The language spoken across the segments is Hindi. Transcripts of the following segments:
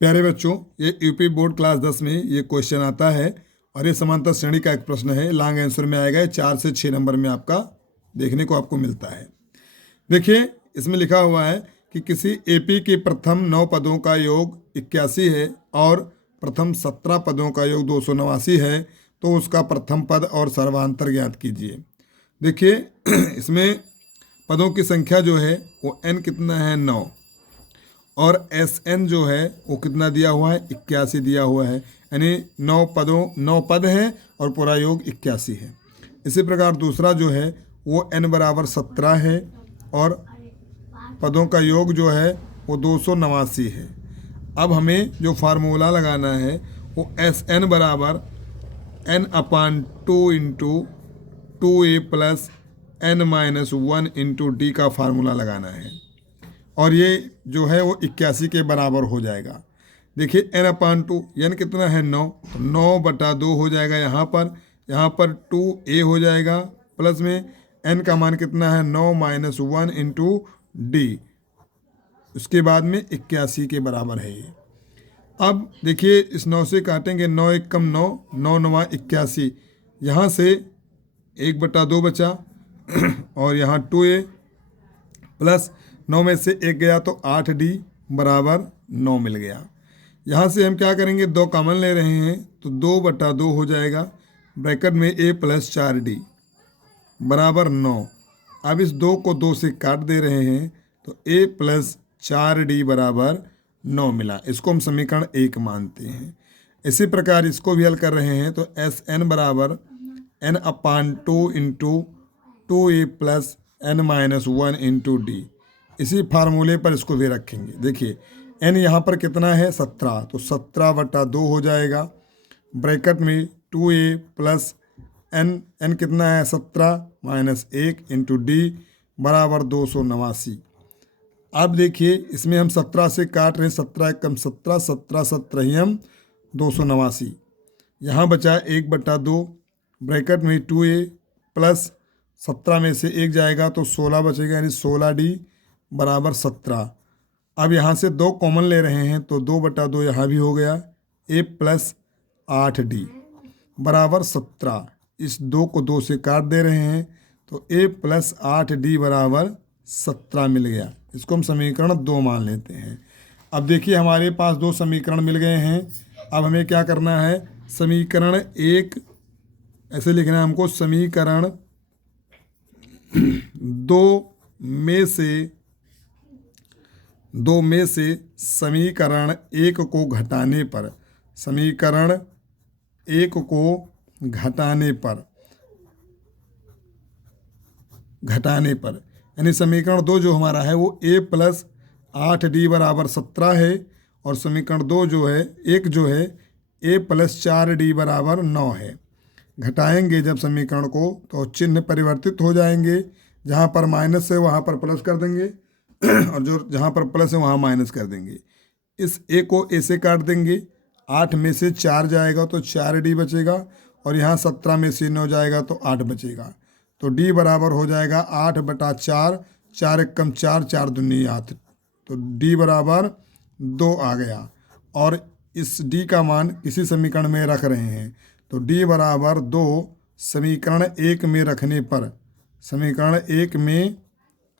प्यारे बच्चों, ये यूपी बोर्ड क्लास 10 में ये क्वेश्चन आता है और ये समांतर श्रेणी का एक प्रश्न है। लॉन्ग आंसर में आएगा 4 से 6 नंबर में आपका देखने को आपको मिलता है। देखिए, इसमें लिखा हुआ है कि किसी एपी के प्रथम 9 पदों का योग 81 है और प्रथम 17 पदों का योग 289 है, तो उसका प्रथम पद और सर्वांतर ज्ञात कीजिए। देखिए इसमें पदों की संख्या जो है वो n कितना है 9 और Sn जो है वो कितना दिया हुआ है 81 दिया हुआ है, यानी 9 पद हैं और पूरा योग 81 है। इसी प्रकार दूसरा जो है वो n बराबर 17 है और पदों का योग जो है वो 289 है। अब हमें जो फार्मूला लगाना है वो Sn बराबर n/2 into 2a plus n-1 into D का फार्मूला लगाना है और ये जो है वो 81 के बराबर हो जाएगा। देखिए n/2 n कितना है 9, तो 9/2 हो जाएगा यहाँ पर 2a हो जाएगा प्लस में n का मान कितना है 9-1 इंटू डी, उसके बाद में 81 के बराबर है ये। अब देखिए इस 9 से काटेंगे, 9 1 कम 9, 9 9 81, यहाँ से 1/2 बचा और यहाँ 2a प्लस 9 में से 1 गया तो 8d बराबर 9 मिल गया। यहाँ से हम क्या करेंगे, 2 कॉमन ले रहे हैं तो 2/2 हो जाएगा, ब्रैकेट में a प्लस 4d बराबर 9। अब इस 2 को 2 से काट दे रहे हैं तो a प्लस 4d बराबर 9 मिला। इसको हम समीकरण 1 मानते हैं। इसी प्रकार इसको भी हल कर रहे हैं तो Sn बराबर n/2 into 2a plus n-1 into D, इसी फार्मूले पर इसको भी रखेंगे। देखिए n यहाँ पर कितना है 17, तो 17/2 हो जाएगा, ब्रैकेट में 2a प्लस n कितना है 17 माइनस 1 इंटू डी बराबर 289। अब देखिए इसमें हम 17 से काट रहे हैं, 17 कम 17, 17 17 289, यहाँ बचा 1/2, ब्रैकेट में 2a प्लस 17 में से 1 जाएगा तो 16 बचेगा, यानी 16d बराबर 17। अब यहाँ से 2 कॉमन ले रहे हैं तो 2/2 यहाँ भी हो गया, a प्लस 8d बराबर 17। इस 2 को 2 से काट दे रहे हैं तो a प्लस 8d बराबर 17 मिल गया। इसको हम समीकरण 2 मान लेते हैं। अब देखिए हमारे पास 2 समीकरण मिल गए हैं। अब हमें क्या करना है, समीकरण 1 ऐसे लिखना है हमको, समीकरण 2 में से समीकरण 1 को घटाने पर, समीकरण 1 को घटाने पर यानी समीकरण 2 जो हमारा है वो a प्लस 8d बराबर 17 है और समीकरण 2 जो है 1 जो है a प्लस 4d बराबर 9 है। घटाएंगे जब समीकरण को तो चिन्ह परिवर्तित हो जाएंगे, जहाँ पर माइनस है वहाँ पर प्लस कर देंगे और जो जहाँ पर प्लस है वहाँ माइनस कर देंगे। इस a को a से काट देंगे, 8 में से 4 जाएगा तो 4d बचेगा और यहाँ 17 में से 9 जाएगा तो 8 बचेगा, तो d बराबर हो जाएगा 8/4, 4 1 कम 4, 4 दूनी 8, तो d बराबर 2 आ गया। और इस d का मान इसी समीकरण में रख रहे हैं तो d बराबर 2 समीकरण 1 में रखने पर, समीकरण 1 में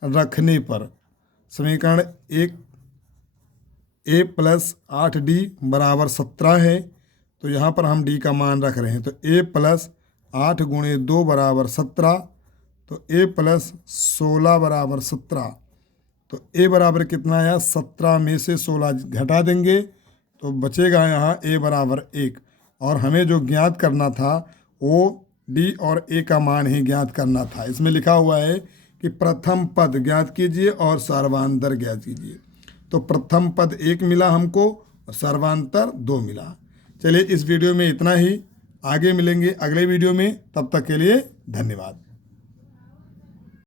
रखने पर समीकरण 1 a प्लस 8d बराबर 17 है, तो यहाँ पर हम d का मान रख रहे हैं तो a प्लस 8 गुणे 2 बराबर 17, तो a प्लस 16 बराबर 17, तो a बराबर कितना आया 17 में से 16 घटा देंगे तो बचेगा यहाँ a बराबर 1। और हमें जो ज्ञात करना था वो d और a का मान ही ज्ञात करना था। इसमें लिखा हुआ है कि प्रथम पद ज्ञात कीजिए और सर्वांतर ज्ञात कीजिए, तो प्रथम पद 1 मिला हमको और सर्वांतर 2 मिला। चलिए इस वीडियो में इतना ही, आगे मिलेंगे अगले वीडियो में, तब तक के लिए धन्यवाद।